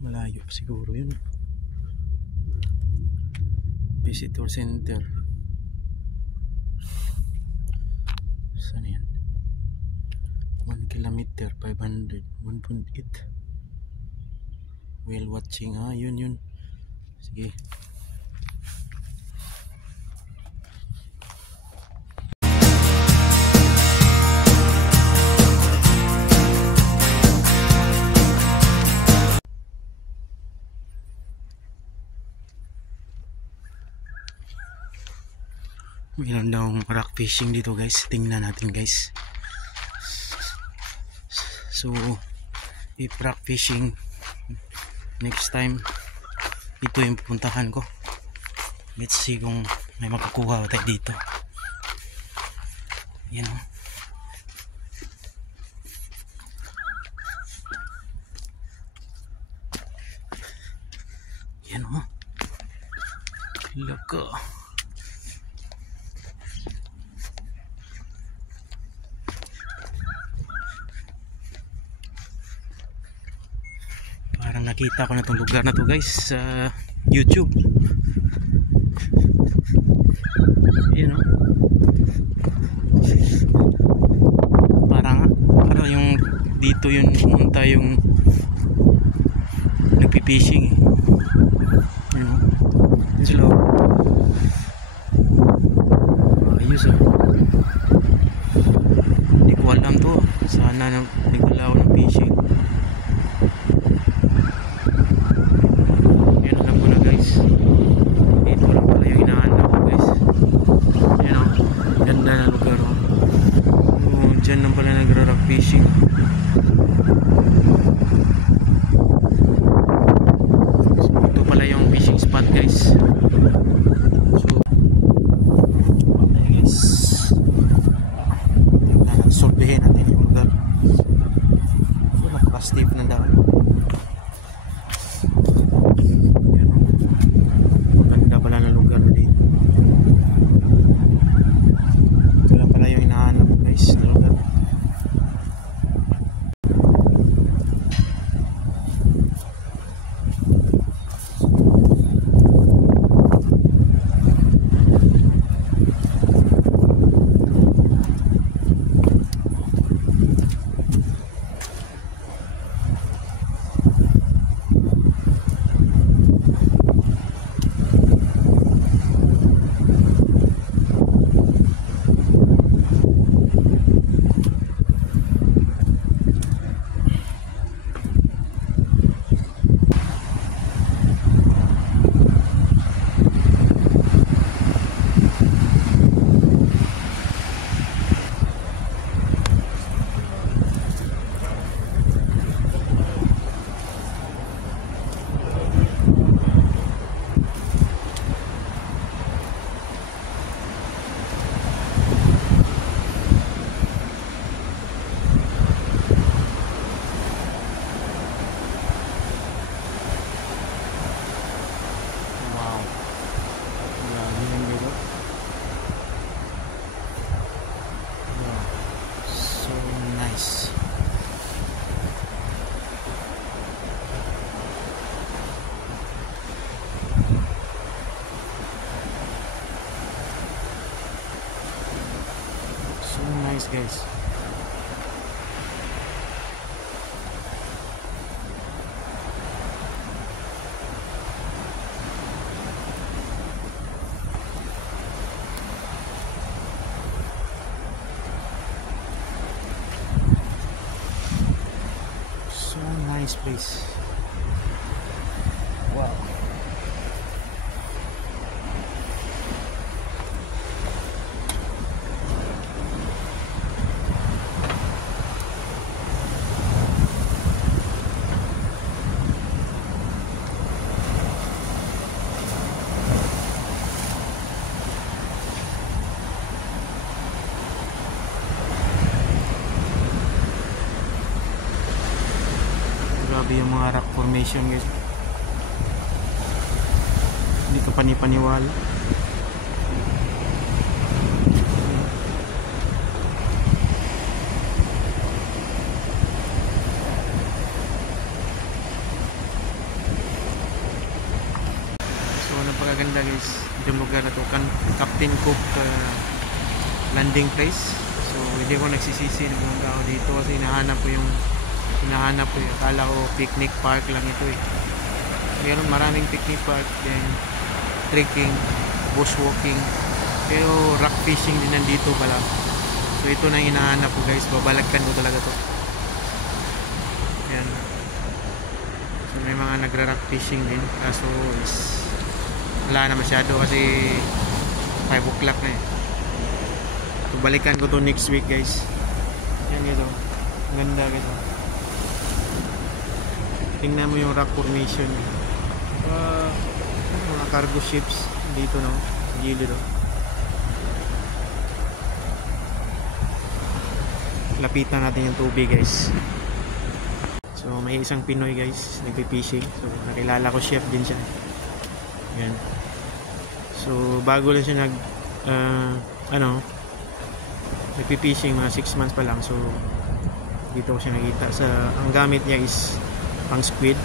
Malayo pa siguro yun. Visitor center. Saan yan? 1 kilometer 500 1.8. Whale watching. Yun. Sige. Mayroon daw rock fishing dito guys. Tingnan natin guys. So if rock fishing next time, ito yung pupuntahan ko. Let's see kung may makakuha tayo dito. Yan o. Yan o. Loko. Parang nakita ko na itong lugar na to guys sa YouTube. Yun o. Parang yung dito yun pumunta yung nagpipishing. Yun o. Yun sila o. Ayos o. Hindi ko alam to. Sana nagdala ako ng fishing. Diyan lang pala nagra-rock fishing. So, ito pala yung fishing spot guys. So, okay guys, solvehin natin yung lugar. So, napaka-steep na daan. Maganda pala na lugar na dito. Ito lang pala yung hinahanap guys na lugar. Guys, so nice place. Wow. Grabe yung mga rock formation guys. Hindi ka panipaniwala. maganda guys yung lugar na to, Captain Cook landing place. So hindi ko nagsisisi na pumunta ako dito kasi hinahanap ko yung akala ko picnic park lang ito eh. Meron maraming picnic park, then trekking, bushwalking, pero rock fishing din nandito pala. So ito na hinahanap ko guys, babalagkan ko talaga to. Ayan. So may mga nagra-rock fishing din, kaso is wala na masyado kasi 5 o'clock na eh. So balikan ko to next week guys. Yan ito, ganda guys. Tingnan mo yung rock formation, mga cargo ships dito no, gilid oh. Lapitan natin yung tubig guys. So may isang Pinoy guys nagpi-fishing, so nakilala ko, chef din siya. Yan. So bago lang siya nagpi-fishing, mga 6 months pa lang. So dito ko siya nakita, ang gamit niya is pang squid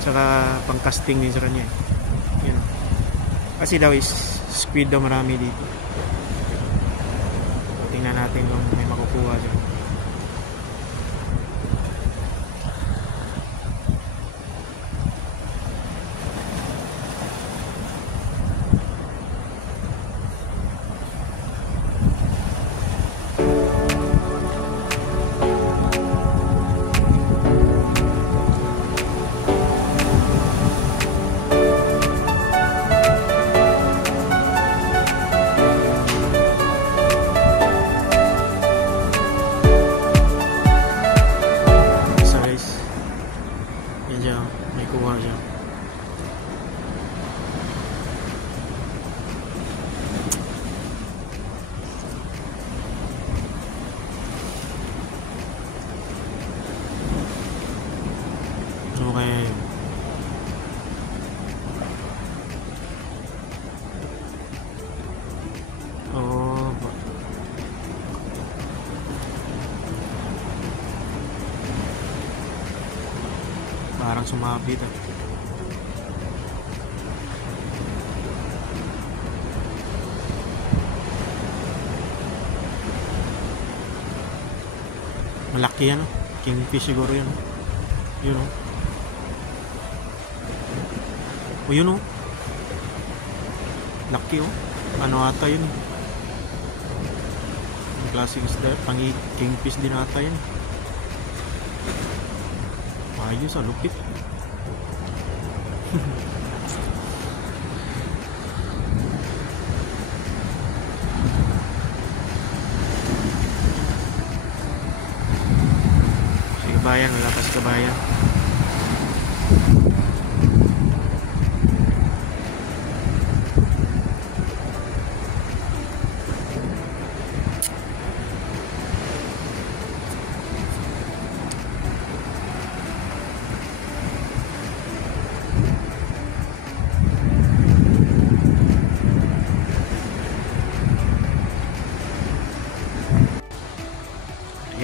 saka pang casting din sa kanya. Yan. Kasi daw is squid daw marami dito. So, tingnan natin kung may makukuha dyan. May kuha siya. Okay. Oh. Parang sumabit ah. Malaki yan oh. Kingfish siguro yan oh. Yun oh. O yun oh. Laki oh. Ano ata yun eh. Ang klaseng isda. Pangi kingfish din ata yun. Ayos ah, lupit. Si kabayan, malakas kabayan.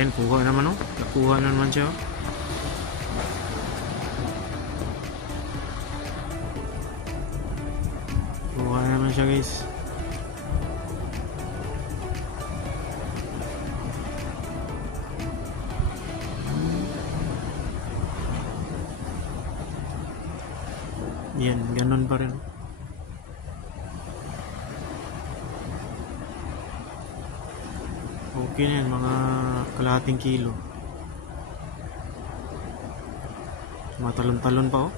Yan, kuha naman oh. Nakuha na naman siya oh. Kuha na naman siya guys. Yan, ganun pa rin. Okay na yan, mga kalahating kilo. Matalon-talon pa oh.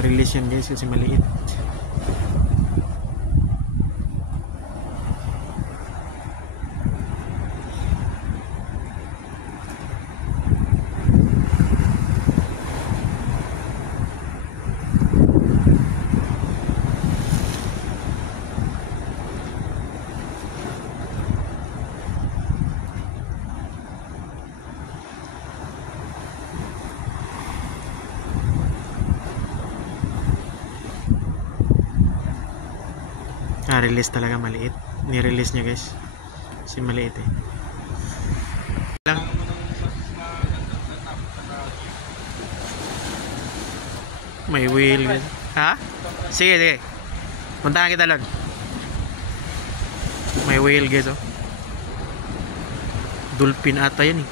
I-release yan guys kasi maliit. Release talaga maliit. Ni-release niya guys. Kasi maliit eh. May whale guys. Ha? Sige, sige. Puntahan kita lon. May whale guys oh. Dolphin ata yan eh.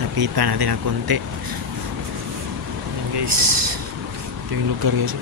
Nakita natin ng konti. Ayan guys. Ito yung lugar guys.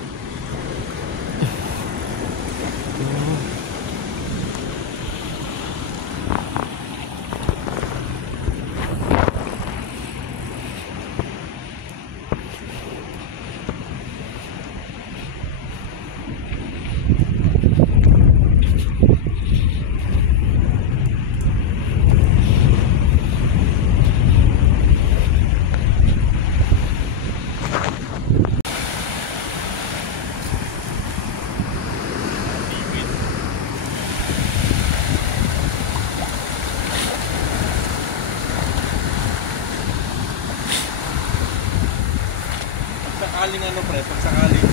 Sakaling ano pre, pag sakaling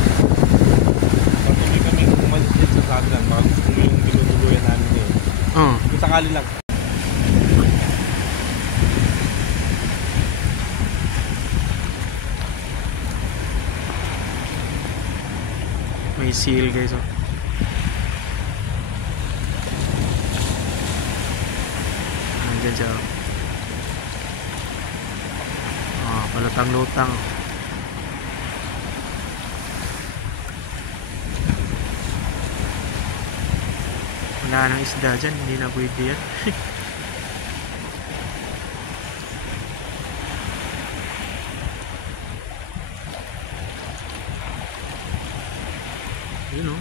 patuloy kami umalis din sa Sagran, baka gusto mo yung binubuluyan namin ngayon. Kung sakali lang. May seal guys oh. Andyan siya oh. Palutang-lutang. Wala nang isda dyan, hindi na pwede yan. Yun o.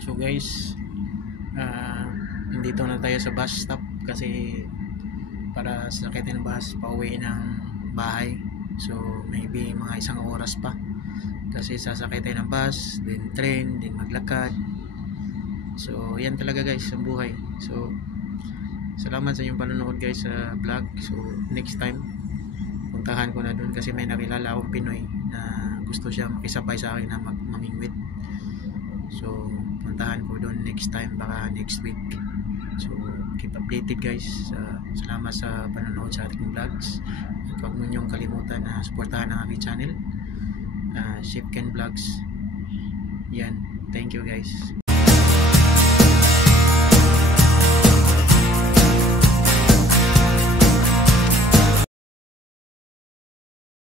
So guys, nandito na tayo sa bus stop kasi para sakitin ng bus pauwi ng bahay. So maybe mga 1 oras pa kasi sasakay tayo ng bus, then train, then maglakad. So yan talaga guys ang buhay. So salamat sa inyong panonood guys sa vlog. So next time puntahan ko na dun kasi may nakilala akong Pinoy na gusto siya makisabay sa akin na mamingwit. So puntahan ko doon next time, baka next week. So keep updated guys. Salamat sa panonood sa ating vlogs. At huwag mo niyong kalimutan na suportahan ang aking channel, Shipken Vlogs. Yan, thank you guys.